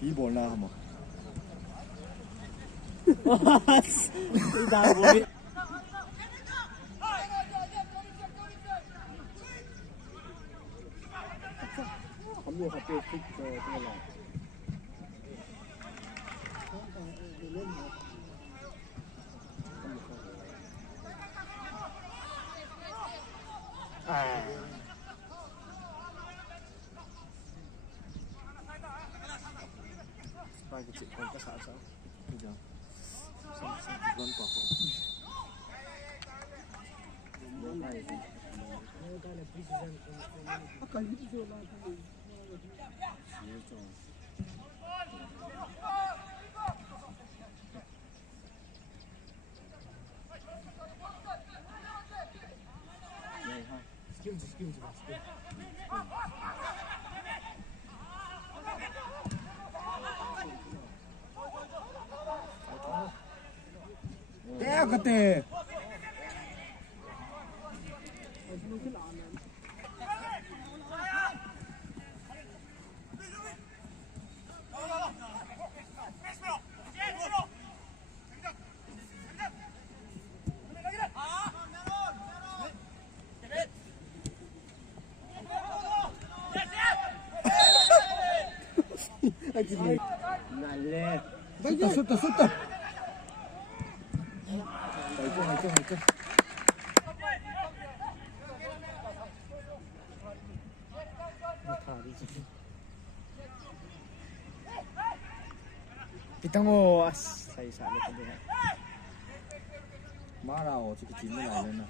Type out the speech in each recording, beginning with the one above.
Tí bồn là hả? Đau bối. Không được học được thích cho là vài cái chuyện còn có sao sao bây giờ xong luôn quả khổ hôm nay Đeo cái tề Nale. 쏟다 할거 Kita mo saya salah tadi. marah 어차피 뒷면 알려나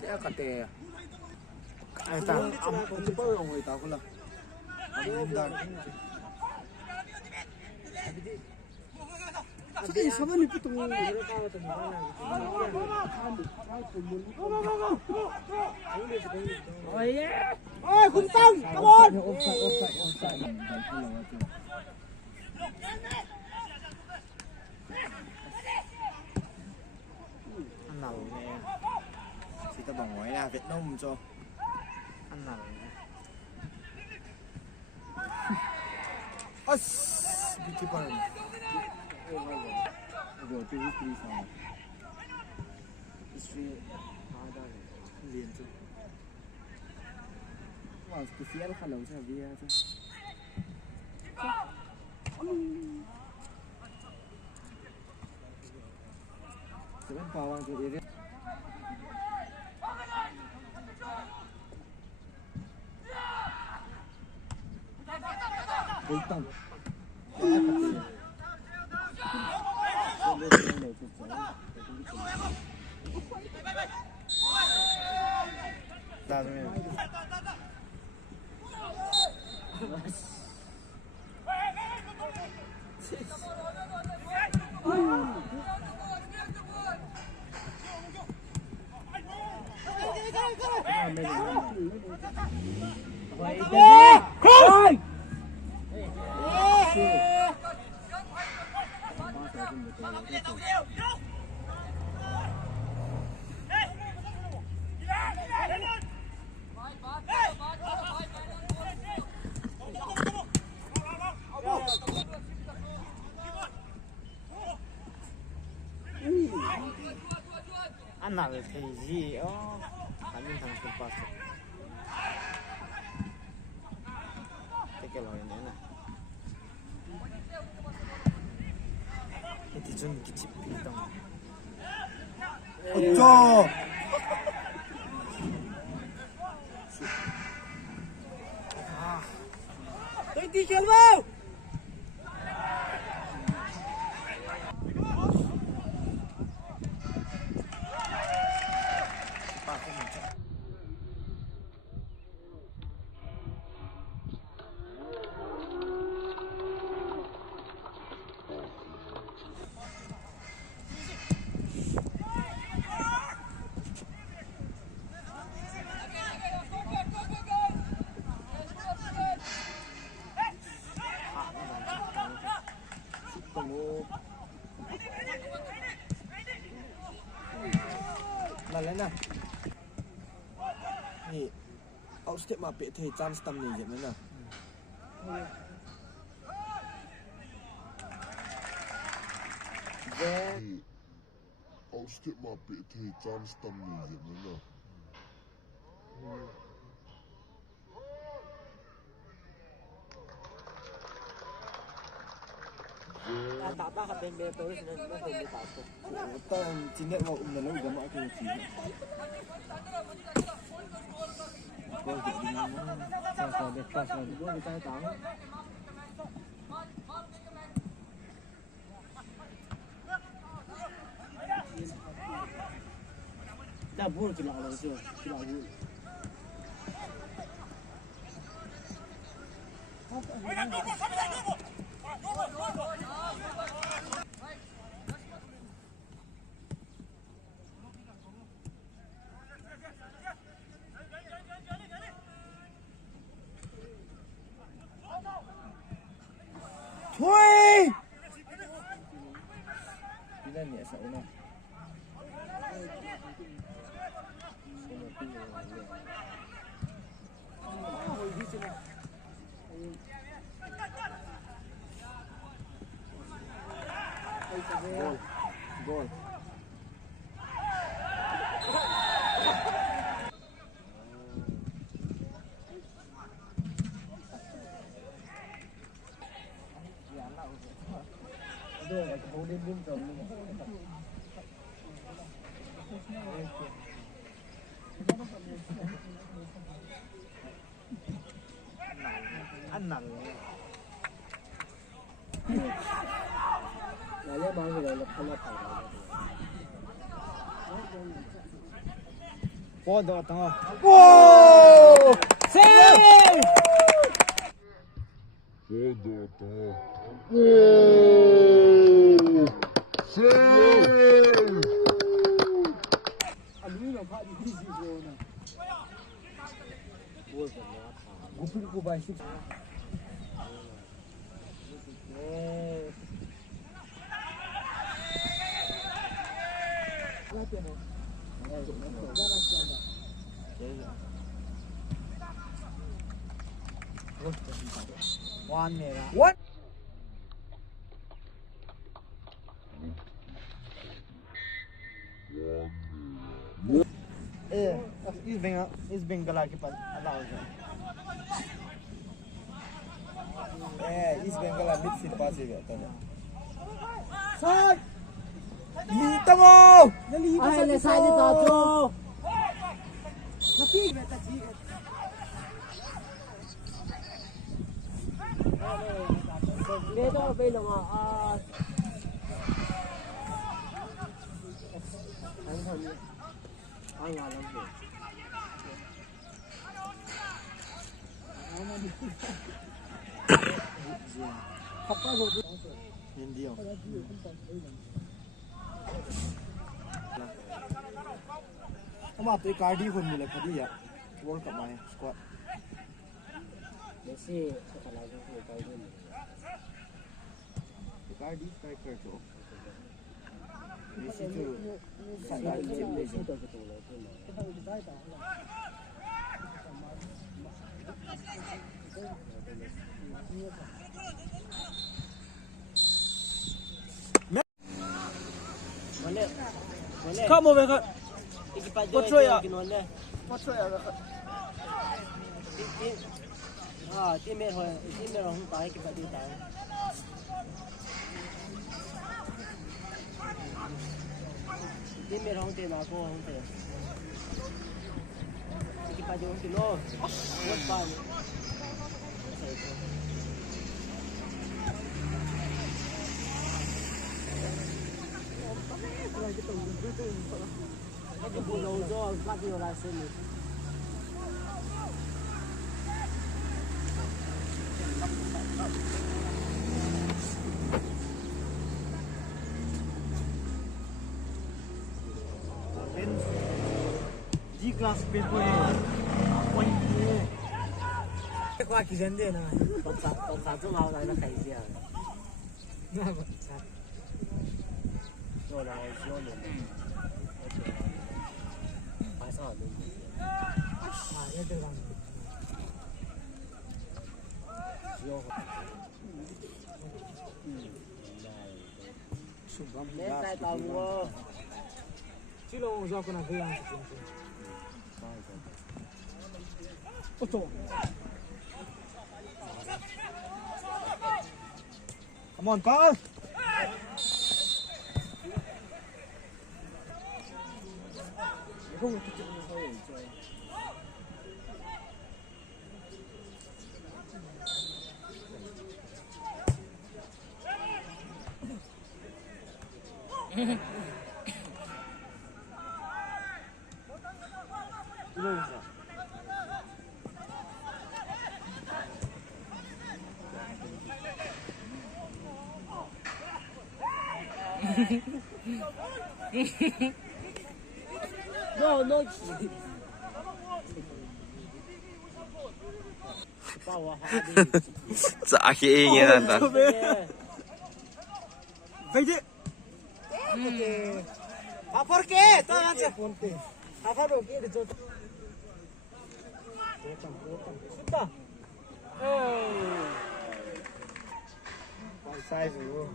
Đeo cái tề Ay ta. Hindi pa yung wait ako lang. Ang dan. Sige, saban ni puto mo. Oye. Oy, kuntang, come on. Offside. Anh nào nè. Thì ta bằng ngoại ra Việt Nam cho. Anh nào nè. Bitti pa rin. Rồi tôi history sao? History liền cho. Wow, special ka lang sa via cho. Seven pawang tu dia. Kultang. Anh nào thì gì ó. Anh nhìn thằng không pass. Cái loại này nè. Cái chân cái chip bị đong. 어쩌? Tôi đi chơi vào. มาแล้วนะนี่เอาสเต็ปมาเปะเทจานสตัมนี่อย่างนั้นนะเอาสเต็ปมาเปะเทจานสตัมนี่อย่างนั้นนะ打大边边都是那会没打错。但今天我们的那个马可以提。我这里面稍微发生，我给再打。那不是去拉了，是去拉鱼。吹！你在捏手呢？Gol. Ăn nặng. Lấy bao nhiêu là không phải. Ball đó tao. Wow! Save! Ball đó tao. Wow! Save! Anh biết là phải đi gì rồi nè. Gupil ko ba six? One mega. What? इस बंगाला के पास अलाउ है इस बंगाला मिडफील्ड पास ही गया था साइड लीटमो आई ले साइड ताजो नपी बेटा ठीक है ले तो पे लगा ai ngồi làm gì học bao giờ nhìn đi không हम आप एक आईडी को मिले कभी या वर्ल्ड कप में स्क्वाड जैसे चला जो कोई नहीं एक आईडी स्ट्राइकर जो Messi tu sangat Messi tu betul Kamu berkat. Potro ya. Potro ya. Tim orang tahu kita di tahu. Tim orang tu nak kau orang tu. Kita jom kilo. Buat pan. Cái pulau tu lagi orang sini. Di kelas pin ko point ni. Ko aki zende na. Satu mau na kai dia. Na ba. Rồi là rồi. 아, 애들 가는 거. Lên tay tàu mua. Chứ đâu do con nào gây ăn. Ôi trời. Come on, con. Không No, no. Dạ khi như là ta. Vem de. Ah, por quê? Tá antes. Ah, por quê? De todo. Chuta. Sai rồi.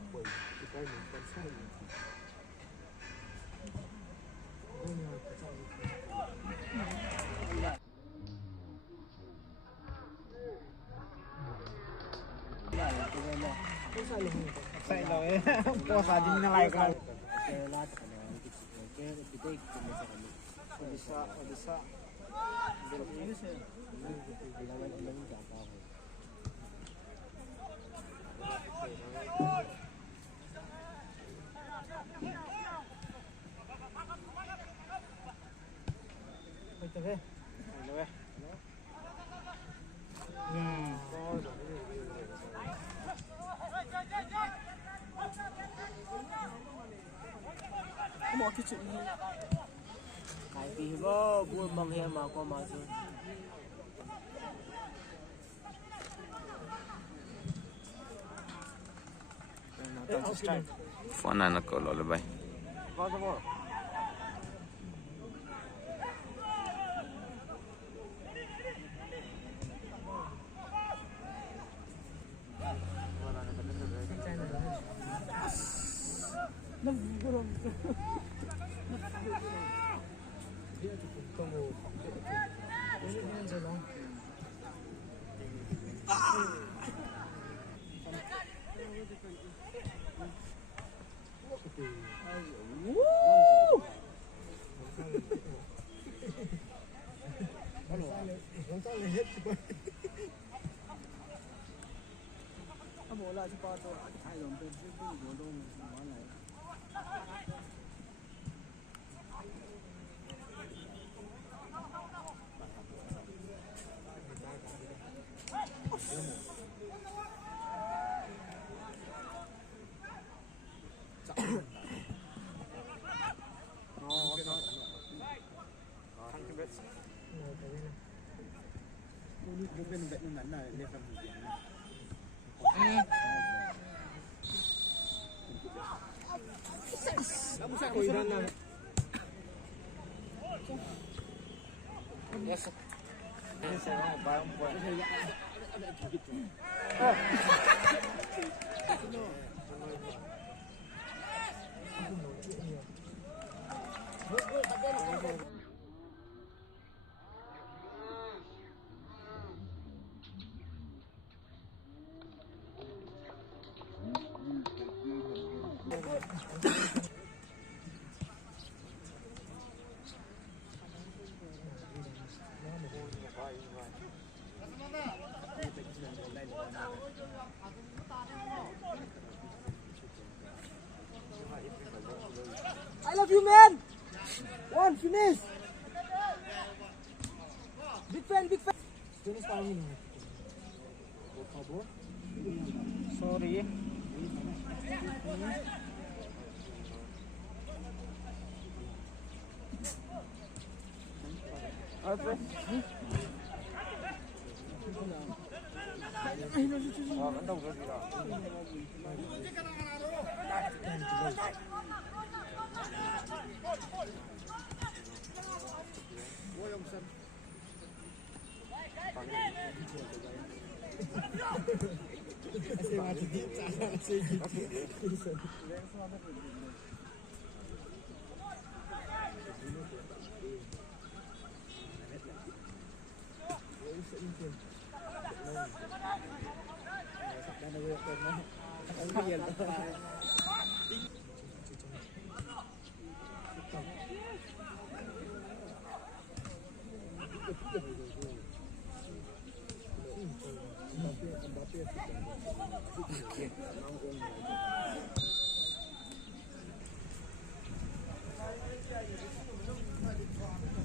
Sai rồi. Po sa din na like lang. Bisa. Betul. Một cái chuyện gì? Cái gì đó buồn bằng hem mà có mà rồi. Phone na ko lo bay. Vào rồi. Lại cho tôi hai đồng tiền chứ không có đâu mà này. Không bên vậy nhưng mà lên phần gì Yes. I love you, man. One finish. Big fan. Finish timing. Sorry. Apa? Đâu rồi gì đó. Asyik mati di sana asyik gitu.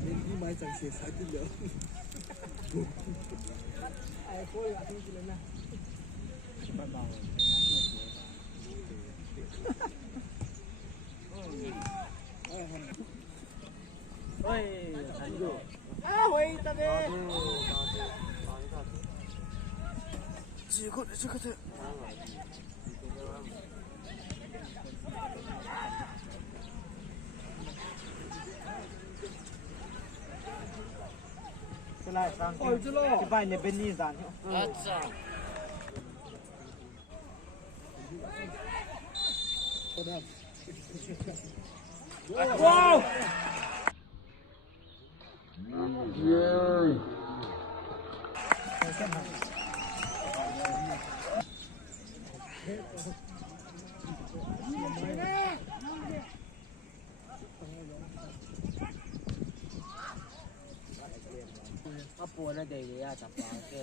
Ini macam sisa dulu. Ai koi aku dulu na. Oi, Sanju. Woi tadi. Cikgu tu. Selai sang. Oh, itu loh. Cepat ni benih san. Acha. Wow. Apa nak dia ya, tak apa ke.